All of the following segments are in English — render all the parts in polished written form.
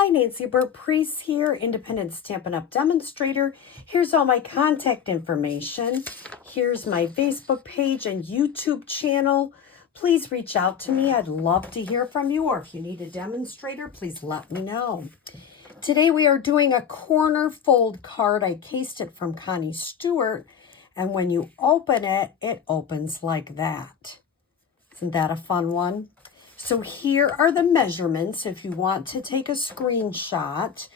Hi, Nancy Burt-Preece here, independent Stampin' Up! Demonstrator. Here's all my contact information. Here's my Facebook page and YouTube channel. Please reach out to me. I'd love to hear from you, or if you need a demonstrator, please let me know. Today we are doing a corner fold card. I cased it from Connie Stewart, and when you open it, it opens like that. Isn't that a fun one? So here are the measurements if you want to take a screenshot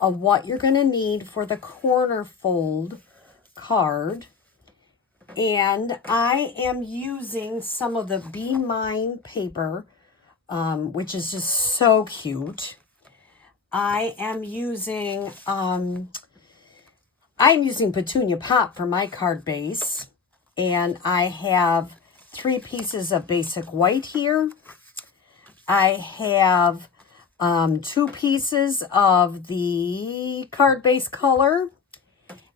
of what you're going to need for the corner fold card. And I am using some of the Be Mine paper, which is just so cute. I am using Petunia Pop for my card base, and I have 3 pieces of basic white here. I have 2 pieces of the card base color,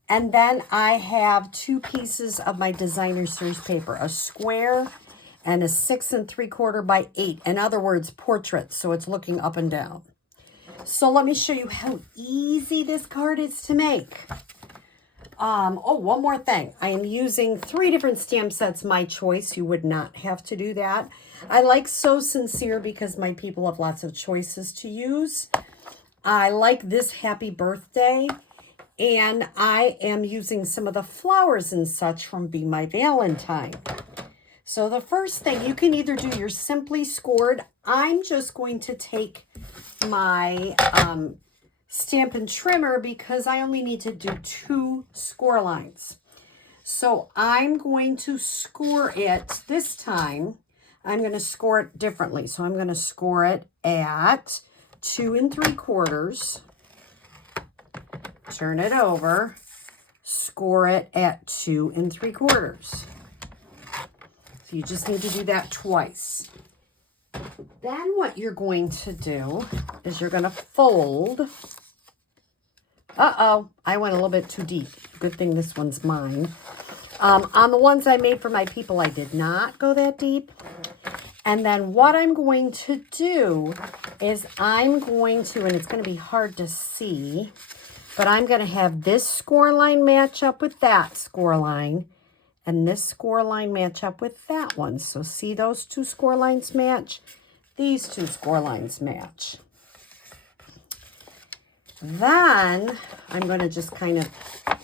and then I have 2 pieces of my designer series paper, a square and a 6 3/4 by 8. In other words, portrait, so it's looking up and down. So let me show you how easy this card is to make. One more thing. I am using 3 different stamp sets, my choice. You would not have to do that. I like So Sincere because my people have lots of choices to use. I like this Happy Birthday. And I am using some of the flowers and such from Be My Valentine. So the first thing, you can either do your Simply Scored. I'm just going to take my Stampin' Trimmer because I only need to do 2 score lines. So I'm going to score it this time. I'm going to score it differently. So I'm going to score it at 2 3/4. Turn it over. Score it at 2 3/4. So you just need to do that twice. Then what you're going to do is you're going to fold. I went a little bit too deep. Good thing this one's mine. On the ones I made for my people, I did not go that deep. And then what I'm going to do is I'm going to, and it's going to be hard to see, but I'm going to have this score line match up with that score line, and this score line match up with that one. So see those 2 score lines match? These 2 score lines match. Then I'm going to just kind of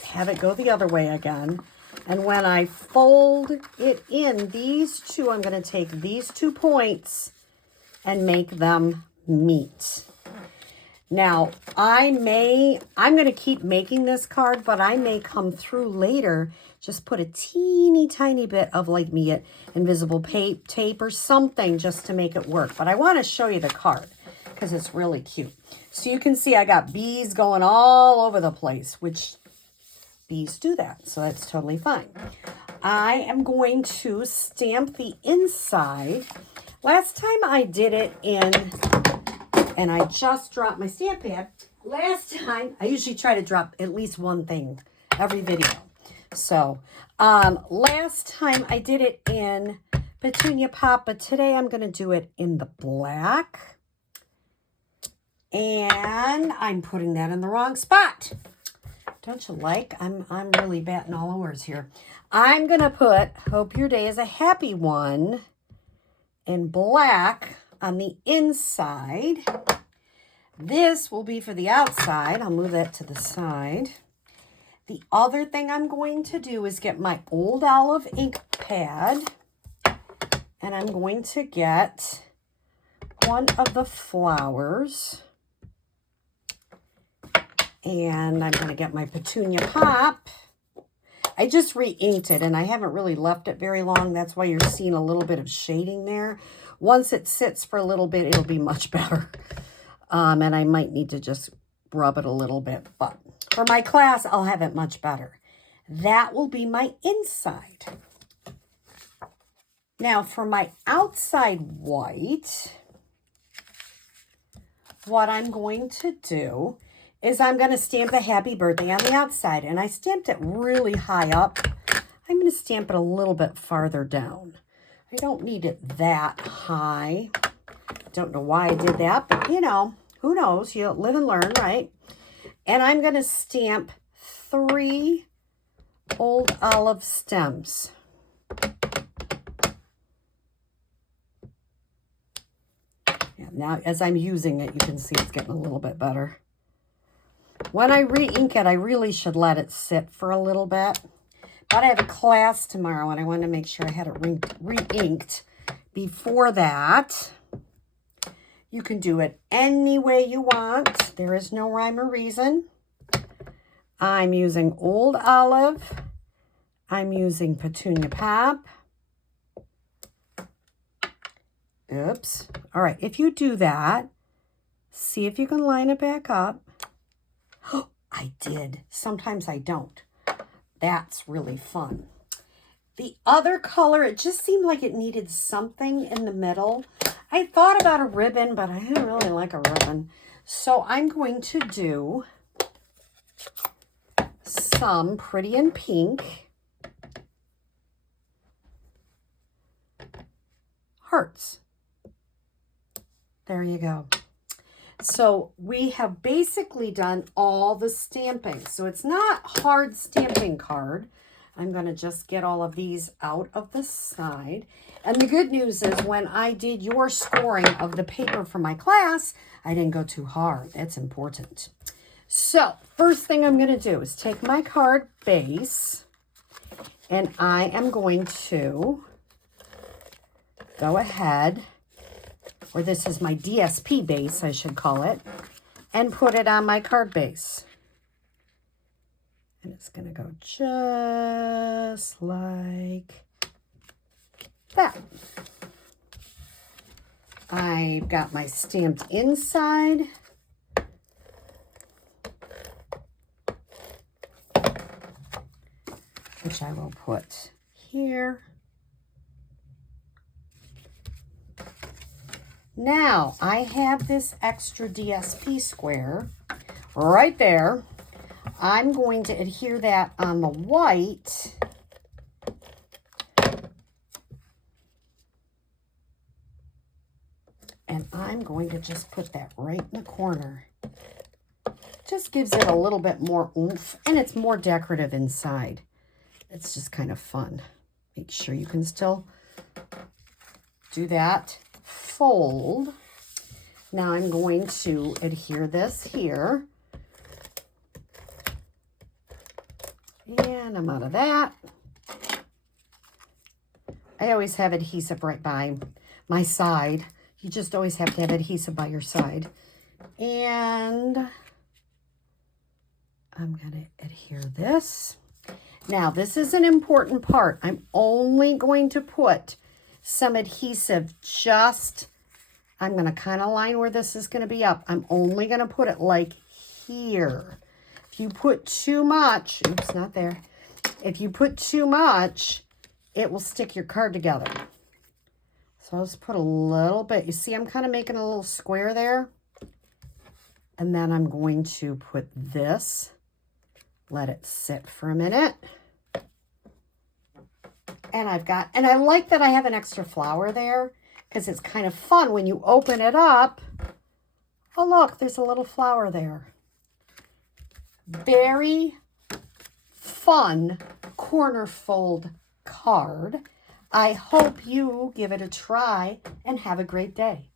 have it go the other way again. And when I fold it in, these 2, I'm going to take these 2 points and make them meet. Now, I'm going to keep making this card, but I may come through later, just put a teeny tiny bit of like invisible tape or something just to make it work. But I want to show you the card because it's really cute. So you can see I got bees going all over the place, which bees do that, so that's totally fine. I am going to stamp the inside. Last time I did it and I just dropped my stamp pad. Last time, I usually try to drop at least one thing every video. So, last time I did it in Petunia Pop, but today I'm going to do it in the black. And I'm putting that in the wrong spot. Don't you like? I'm really batting all overs here. I'm going to put Hope Your Day is a Happy One in black on the inside. This will be for the outside. I'll move that to the side. The other thing I'm going to do is get my old olive ink pad, and I'm going to get one of the flowers. And I'm going to get my Petunia Pop. I just re-inked it, and I haven't really left it very long. That's why you're seeing a little bit of shading there. Once it sits for a little bit, it'll be much better. And I might need to just rub it a little bit. But for my class, I'll have it much better. That will be my inside. Now, for my outside white, what I'm going to do is I'm going to stamp a Happy Birthday on the outside. And I stamped it really high up. I'm going to stamp it a little bit farther down. I don't need it that high. Don't know why I did that, but you know, Who knows? You live and learn, right? And I'm going to stamp 3 old olive stems. Yeah, now, as I'm using it, you can see it's getting a little bit better. When I re-ink it, I really should let it sit for a little bit. But I have a class tomorrow, and I wanted to make sure I had it re-inked before that. You can do it any way you want. There is no rhyme or reason. I'm using Old Olive. I'm using Petunia Pop. Oops. All right, if you do that, see if you can line it back up. Oh, I did. Sometimes I don't. That's really fun. The other color, it just seemed like it needed something in the middle. I thought about a ribbon, but I didn't really like a ribbon. So I'm going to do some Pretty in Pink hearts. There you go. So we have basically done all the stamping. So it's not hard stamping card. I'm going to just get all of these out of the side. And the good news is when I did your scoring of the paper for my class, I didn't go too hard. That's important. So first thing I'm going to do is take my card base and I am going to go ahead, or this is my DSP base, I should call it, and put it on my card base. And it's going to go just like that. I've got my stamped inside. Which I will put here. Now, I have this extra DSP square right there. I'm going to adhere that on the white. And I'm going to just put that right in the corner. Just gives it a little bit more oomph, and it's more decorative inside. It's just kind of fun. Make sure you can still do that. Fold. Now I'm going to adhere this here. And I'm out of that. I always have adhesive right by my side. You just always have to have adhesive by your side. And I'm going to adhere this. Now, this is an important part. I'm only going to put some adhesive I'm going to kind of line where this is going to be up. I'm only going to put it like here. If you put too much, oops, not there. If you put too much, it will stick your card together. So I'll just put a little bit. You see, I'm kind of making a little square there. And then I'm going to put this, let it sit for a minute. And I like that I have an extra flower there because it's kind of fun when you open it up. Oh, look, there's a little flower there. Very fun corner fold card. I hope you give it a try and have a great day.